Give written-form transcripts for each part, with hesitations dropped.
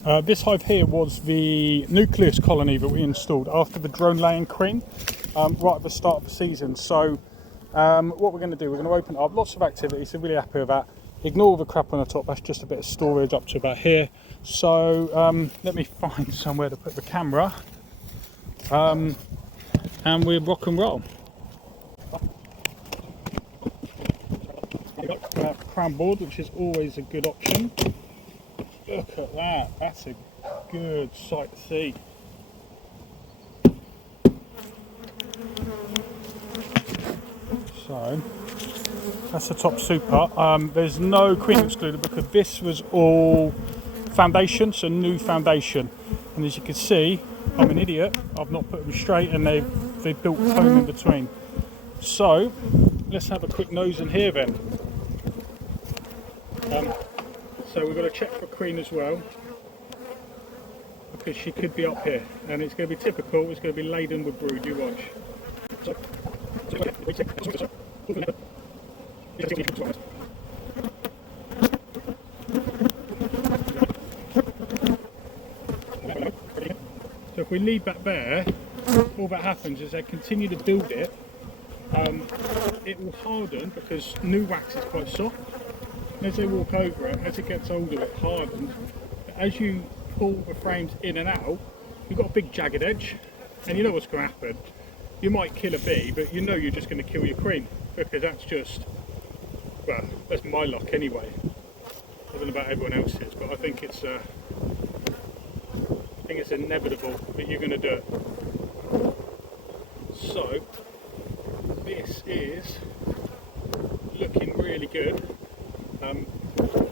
This hive here was the Nucleus colony that we installed after the drone laying queen, right at the start of the season. So what we're going to do, we're going to open it up, lots of activity, so really happy with that. Ignore all the crap on the top, that's just a bit of storage up to about here. So let me find somewhere to put the camera, and we'll rock and roll. Crown board, which is always a good option. Look at that, that's a good sight to see. So that's the top super. There's no queen excluded because this was all foundation, so new foundation. And as you can see, I'm an idiot, I've not put them straight and they've built foam in between. So let's have a quick nose in here then. So we've got to check for queen as well, because she could be up here, and it's going to be typical, it's going to be laden with brood, you watch. So if we leave that there, all that happens is they continue to build it. It will harden because new wax is quite soft. As they walk over it, as it gets older, it hardens. As you pull the frames in and out, you've got a big jagged edge, and you know what's going to happen. You might kill a bee, but you know you're just going to kill your queen, because that's just, well, that's my luck anyway. I don't know about everyone else's, but I think it's inevitable that you're going to do it. So this is looking really good.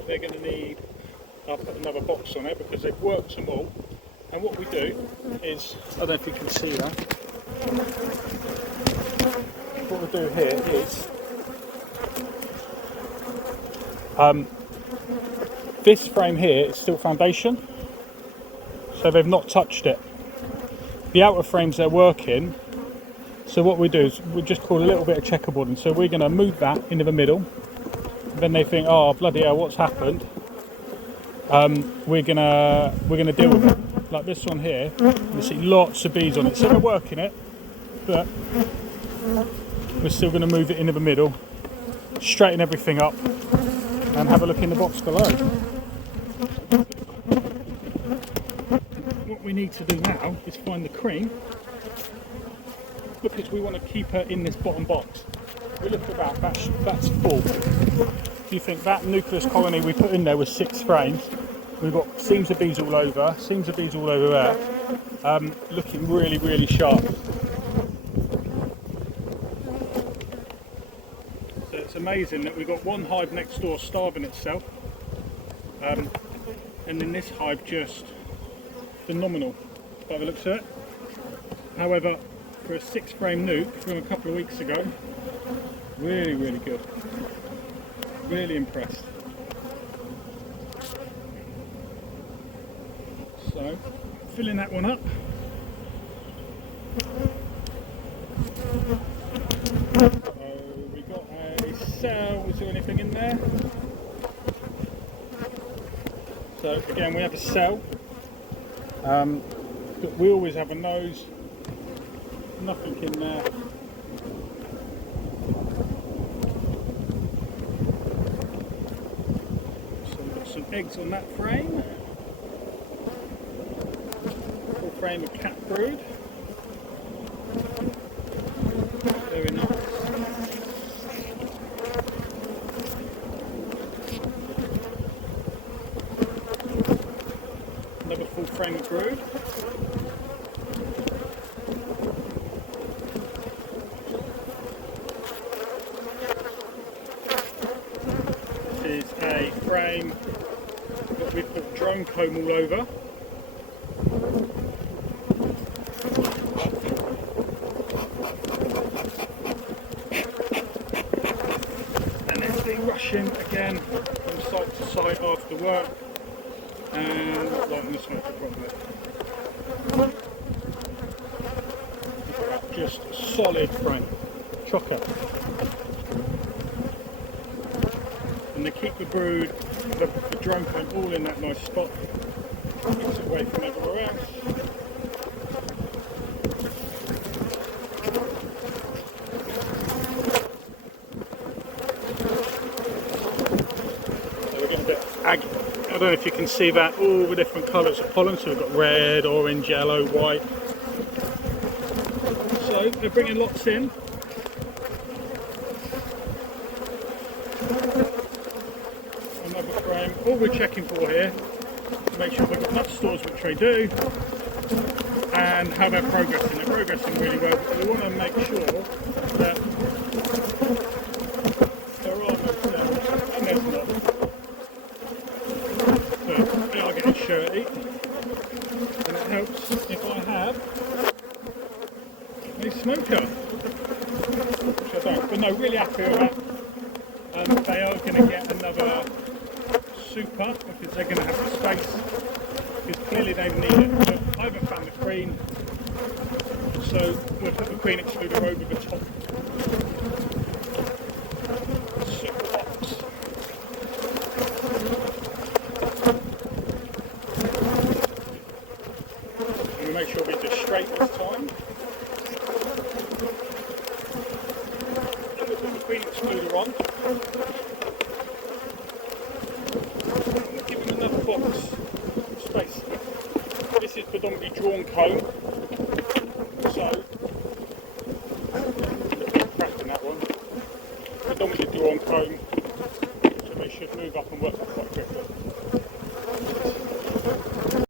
They're going to need, I'll put another box on it because they've worked them all, and what we do is, I don't know if you can see that, what we do here is this frame here is still foundation, so they've not touched it. The outer frames they're working, so what we do is we just call a little bit of checkerboarding, so we're going to move that into the middle. Then they think, oh bloody hell, what's happened? We're gonna deal with it. Like this one here, you see lots of bees on it, so they're working it, but we're still going to move it into the middle, straighten everything up, and have a look in the box below. What we need to do now is find the queen, because we want to keep her in this bottom box. We look at that, that's full. If you think that Nucleus colony we put in there was 6 frames, we've got seams of bees all over, seams of bees all over there, looking really, really sharp. So it's amazing that we've got one hive next door starving itself, and then this hive just phenomenal by the looks of it. However, for a 6 frame nuke from a couple of weeks ago, really, really good. Really impressed. So, filling that one up. We got a cell. Was there anything in there? So again, we have a cell. But we always have a nose. Nothing in there. Eggs on that frame, full frame of cat brood, very nice. Another full frame of brood. This is a frame that we've put drone comb all over. And then be rushing again from site to site after work and lighting the smoker properly. Just a solid frame, chocker. And they keep the brood, the drone comb all in that nice spot. away from everywhere else. So we've got a bit of I don't know if you can see that, all the different colours of pollen. So we've got red, orange, yellow, white. So they're bringing lots in. Another frame. All we're checking for here, make sure they've got enough stores, which they do, and how they're progressing. They're progressing really well, but we want to make sure that there are no cells, and there's not. So they are getting shirty, and it helps if I have a smoker, which I don't, but no, really happy with that. They are going to get another super because they're going to have the space, because clearly they need it. But I haven't found the queen, so we'll put the queen excluder over the top. Super box. And we'll make sure we do straight this time. And we'll put the queen excluder on. Give them enough box space. This is predominantly drawn comb, so crack in that one. Predominantly drawn comb.